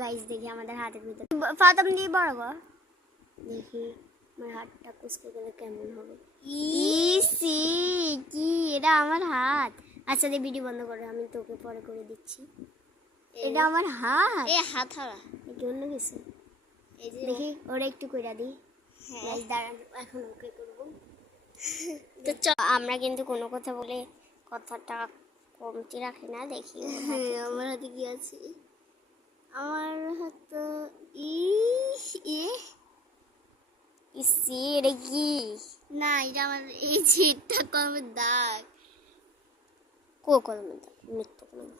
Guys দেখি আমাদের হাতের ভিতরে ফাতাম দিয়ে বরাবর দেখি আমার হাতটা কুচকে গেলে কেমন হবে। ইসি কি এটা আমার হাত। আচ্ছা দে ভিডিও বন্ধ করে, আমি তোকে পরে করে দিচ্ছি। এটা আমার হাত, এই হাত হারা কি অন্য কিছু। এই যে দেখি ওরা একটু কইরা দিই। হ্যাঁ দাঁড়ান এখন ওকে করব। তো আমরা কিন্তু কোনো কথা বলে কথাটা কমতি রাখি না। দেখি আমার হাতে কি আছে। আমার হাতে ইসি এটা কি না, এটা আমার এই চিটটা কলমের দাগ। কলমের দাগ মৃত্যু কলম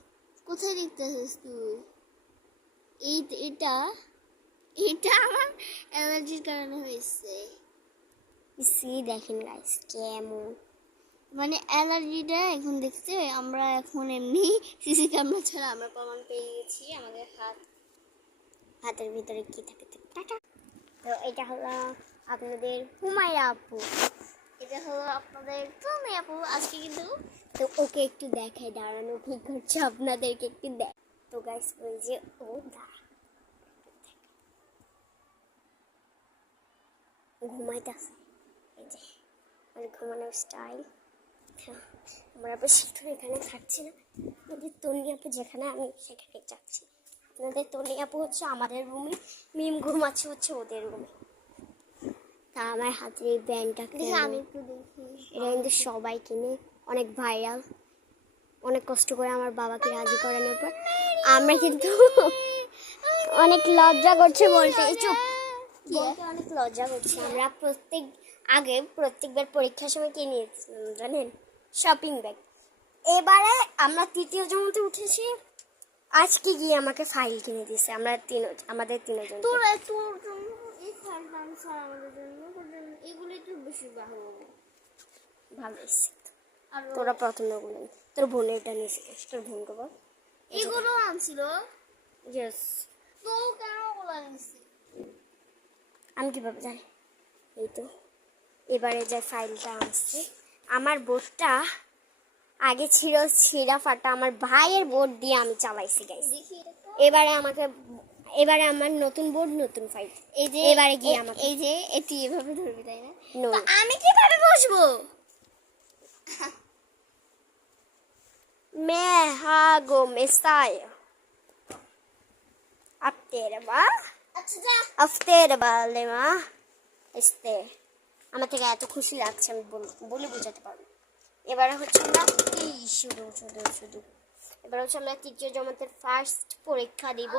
কোথায় দেখতেছিস তুই? এটা আমার অ্যালার্জির কারণে হয়েছে। ইসি দেখেন গাইস কেমন, মানে অ্যালার্জিটা এখন দেখতে আমরা এখন এমনি সিসি ক্যামেরা ছাড়া আমরা প্রমাণ পেয়ে গেছি আমাদের হাতের ভিতরে কি থাকে। টাটা। তো এটা হলো আপনাদের হুমায়রা আপু, এটা হলো আপনাদের তুমি আপু। আজকে কিন্তু তো ওকে একটু দেখাই, দাঁড়ানো কি করছে আপনাদেরকে একটু দেখ। তো গাইস ওই যে ও ঘুমাইতেছে, এই যে মানে ঘুমানোর স্টাইল। আমরা বেশিক্ষণ এখানে থাকছি না, আমাদের তনি আপু যেখানে আমি সেখানে যাচ্ছি। আপনাদের তনি আপু হচ্ছে আমাদের রুমে, মিম ঘুমাচ্ছে হচ্ছে ওদের রুমে। তা আমার হাতের এই ব্যান্ডটা আমি একটু দেখি, এটা কিন্তু সবাই কিনে, অনেক ভাইরাল। অনেক কষ্ট করে আমার বাবাকে রাজি করানোর পর আমরা কিন্তু অনেক লজ্জা করছে বলতে, চুপ বলতে অনেক লজ্জা করছে। আমরা প্রত্যেকবার পরীক্ষার সময় কিনে নিয়েছিলাম জানেন শপিং ব্যাগ। এবারে আমরা তৃতীয় জমাতে উঠেছি, আজকে গিয়ে আমাকে ফাইল কিনে দিয়েছে। আমাদের তিনজন এগুলো একটু বেশি ভালো তোরা প্রথমে ওগুলো তোর বোনেরটা নিয়েছিস, তোর বোনকে বল এগুলো আনছিল। ইয়েস তো কেন ওগুলো আনছিস আমি কিভাবে জানি। এই তো এবারে যে ফাইলটা আনছে, আমার বোর্ডটা আগে ছিল ছিঁড়া ফাটা, আমার ভাইয়ের বোর্ড দিয়ে আমি চালাইছি গাইস। এবারে আমার নতুন বোর্ড নতুন ফাইল। এই যে এবারে গিয়ে আমাকে এই যে এটি এভাবে ধরবি তাই না? তো আমি কিভাবে বসবো? मैं हागो मेसाया अब तेरे बा अब तेरे बाले मा इस्ते আমার থেকে এত খুশি লাগছে আমি বলে বোঝাতে পারবো। এবারে হচ্ছে আমরা শুধু এবারে হচ্ছে আমরা তৃতীয় জমাতের ফার্স্ট পরীক্ষা দিব।